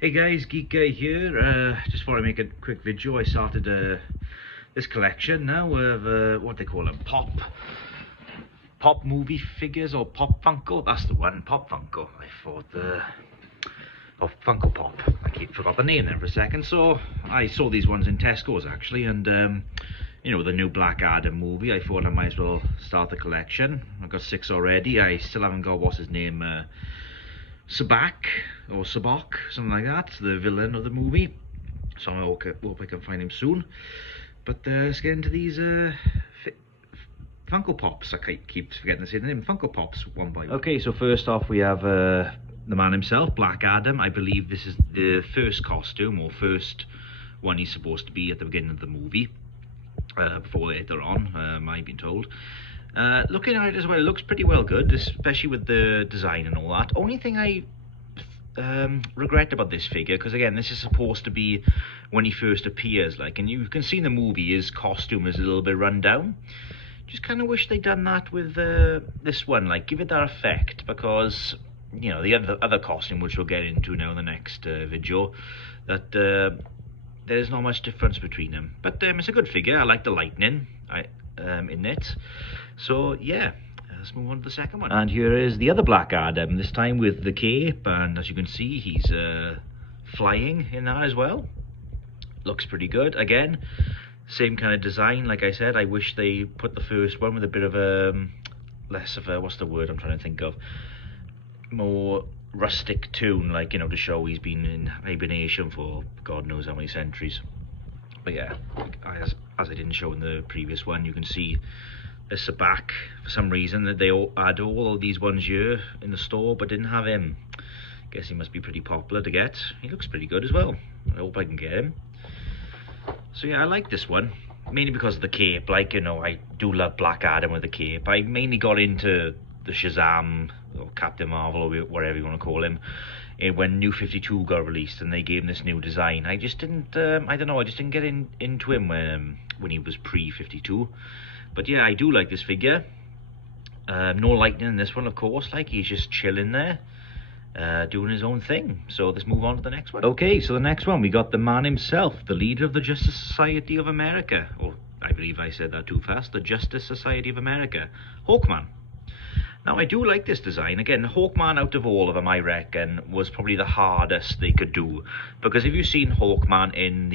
Hey guys, Geek Guy here. Just thought I'd make a quick video. I started this collection now of what they call them, pop movie figures, or pop Funko. That's the one, pop Funko. I thought of Funko Pop. Forgot the name then for a second. So I saw these ones in Tesco's actually, and you know, the new Black Adam movie. I thought I might as well start the collection. I've got 6 already. I still haven't got, what's his name, Sabak or Sabak, something like that, the villain of the movie. So I hope I can find him soon. But let's get into these Funko Pops. I keep forgetting to say the name. Funko Pops, one by one. Okay, so first off we have the man himself, Black Adam. I believe this is the first costume, or first one he's supposed to be at the beginning of the movie. Before later on, I've been told. Looking at it as well, it looks pretty well good, especially with the design and all that. Only thing I regret about this figure, because again, this is supposed to be when he first appears, like, and you can see in the movie his costume is a little bit run down. Just kind of wish they'd done that with this one, like, give it that effect, because, you know, the other costume, which we'll get into now in the next video, that there's not much difference between them. But it's a good figure. I like the lightning in it. So yeah, let's move on to the second one. And here is the other Black Adam, this time with the cape, and as you can see, he's flying in that as well. Looks pretty good. Again, same kind of design. Like I said, I wish they put the first one with a bit of a less of a, what's the word I'm trying to think of, more rustic tune, like, you know, to show he's been in hibernation for God knows how many centuries. But yeah, as I didn't show in the previous one, you can see this back. For some reason that they all had all of these ones here in the store, but didn't have him. Guess he must be pretty popular to get. He looks pretty good as well. I hope I can get him. So yeah, I like this one, mainly because of the cape. Like, you know, I do love Black Adam with the cape. I mainly got into the Shazam or Captain Marvel, or whatever you want to call him, when New 52 got released and they gave him this new design. I just didn't, I don't know, I just didn't get into him when he was pre-52. But yeah, I do like this figure. No lightning in this one, of course. Like, he's just chilling there, doing his own thing. So let's move on to the next one. Okay, so the next one, we got the man himself, the leader of the Justice Society of America. Or, I believe I said that too fast. The Justice Society of America. Hawkman. Now, I do like this design. Again, Hawkman, out of all of them, I reckon, was probably the hardest they could do. Because if you've seen Hawkman in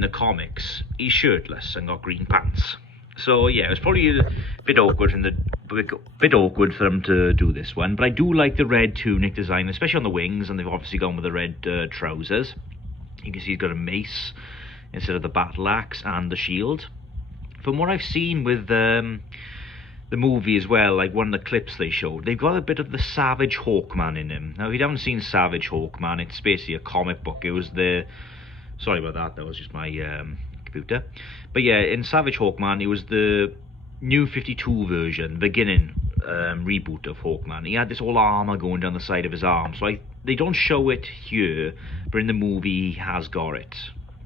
the comics, he's shirtless and got green pants. So yeah, it was probably a bit awkward for them to do this one. But I do like the red tunic design, especially on the wings, and they've obviously gone with the red trousers. You can see he's got a mace instead of the battle axe and the shield. From what I've seen with the movie as well, like one of the clips they showed, they've got a bit of the Savage Hawkman in him. Now, if you haven't seen Savage Hawkman, it's basically a comic book. It was the, sorry about that was just my computer. But yeah, in Savage Hawkman, it was the New 52 version, beginning reboot of Hawkman. He had this whole armor going down the side of his arm. So they don't show it here, but in the movie he has got it.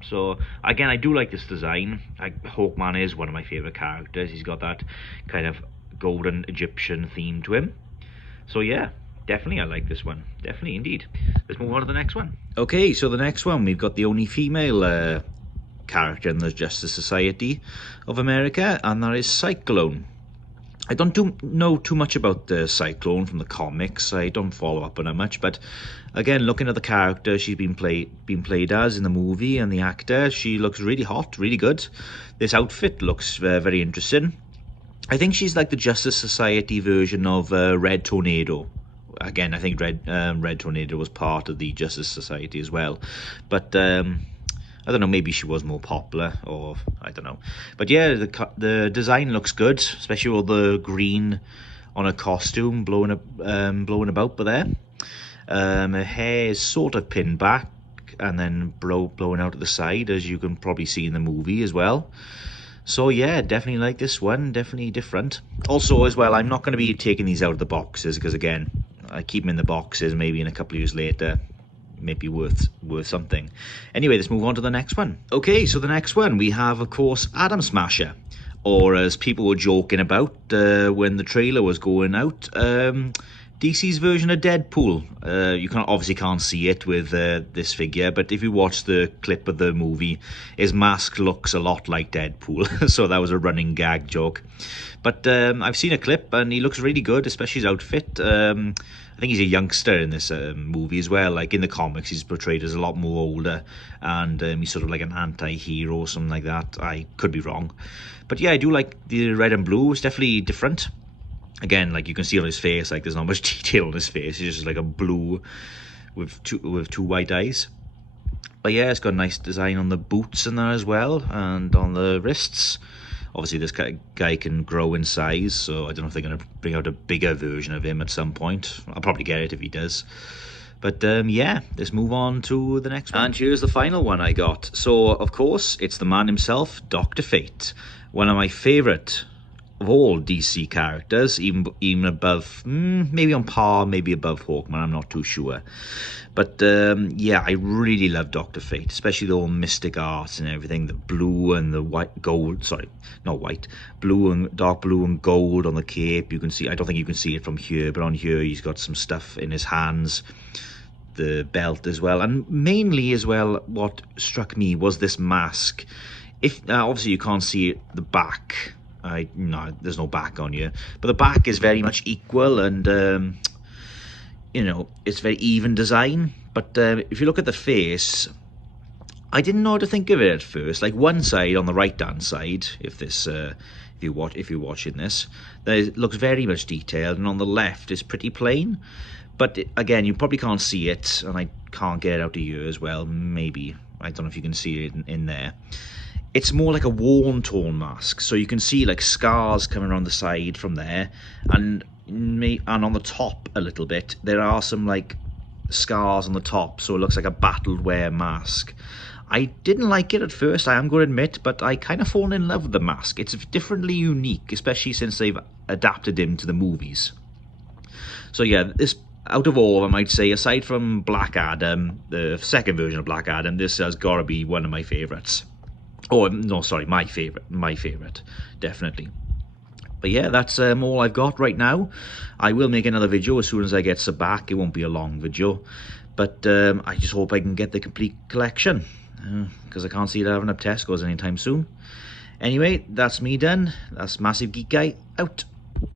So again, I do like this design. Hawkman is one of my favourite characters. He's got that kind of golden Egyptian theme to him. So yeah, definitely I like this one. Definitely indeed. Let's move on to the next one. Okay, so the next one, we've got the only female character in the Justice Society of America, and that is Cyclone. I don't know too much about the Cyclone from the comics. I don't follow up on her much, but again, looking at the character she's been played as in the movie, and the actor, she looks really hot, really good. This outfit looks very interesting. I think she's like the Justice Society version of Red Tornado. Again, I think Red Tornado was part of the Justice Society as well, but I don't know, maybe she was more popular, or I don't know. But yeah, the design looks good, especially all the green on her costume blowing about there. Her hair is sort of pinned back and then blowing out at the side, as you can probably see in the movie as well. So yeah, definitely like this one, definitely different. Also as well, I'm not going to be taking these out of the boxes, because again, I keep them in the boxes, maybe in a couple of years later, maybe worth something. Anyway, let's move on to the next one. Okay, so the next one, we have, of course, Atom Smasher. Or as people were joking about when the trailer was going out, DC's version of Deadpool. You obviously can't see it with this figure, but if you watch the clip of the movie, his mask looks a lot like Deadpool. So that was a running gag joke. But I've seen a clip and he looks really good, especially his outfit. I think he's a youngster in this movie as well. Like in the comics, he's portrayed as a lot more older, and he's sort of like an anti-hero or something like that. I could be wrong. But yeah, I do like the red and blue. It's definitely different. Again, like you can see on his face, like there's not much detail on his face. It's just like a blue with two white eyes. But yeah, it's got a nice design on the boots and that as well, and on the wrists. Obviously, this guy can grow in size, so I don't know if they're going to bring out a bigger version of him at some point. I'll probably get it if he does. But yeah, let's move on to the next one. And here's the final one I got. So, of course, it's the man himself, Dr. Fate. One of my favourite of all DC characters, even above, maybe on par, maybe above Hawkman, I'm not too sure. But yeah, I really love Dr. Fate, especially the old mystic arts and everything, the blue and the white, gold, sorry, not white, blue and dark blue and gold on the cape. You can see, I don't think you can see it from here, but on here he's got some stuff in his hands, the belt as well, and mainly as well, what struck me was this mask. If obviously you can't see the back, no, there's no back on you, but the back is very much equal, and you know, it's very even design. But if you look at the face, I didn't know how to think of it at first. Like one side, on the right hand side, if you're watching this, it looks very much detailed, and on the left is pretty plain. But again, you probably can't see it, and I can't get it out of here as well. Maybe, I don't know if you can see it in there. It's more like a worn-torn mask, so you can see like scars coming around the side from there, and on the top a little bit there are some like scars on the top, so it looks like a battled wear mask. I didn't like it at first, I am going to admit, but I kind of fallen in love with the mask. It's differently unique, especially since they've adapted him to the movies. So yeah, this, out of all of them, I'd say, aside from Black Adam, the second version of Black Adam, this has got to be one of my favourites. Oh, no, sorry, my favourite, definitely. But yeah, that's all I've got right now. I will make another video as soon as I get some back. It won't be a long video. But I just hope I can get the complete collection, because I can't see it having up Tesco's anytime soon. Anyway, that's me done. That's Massive Geek Guy, out.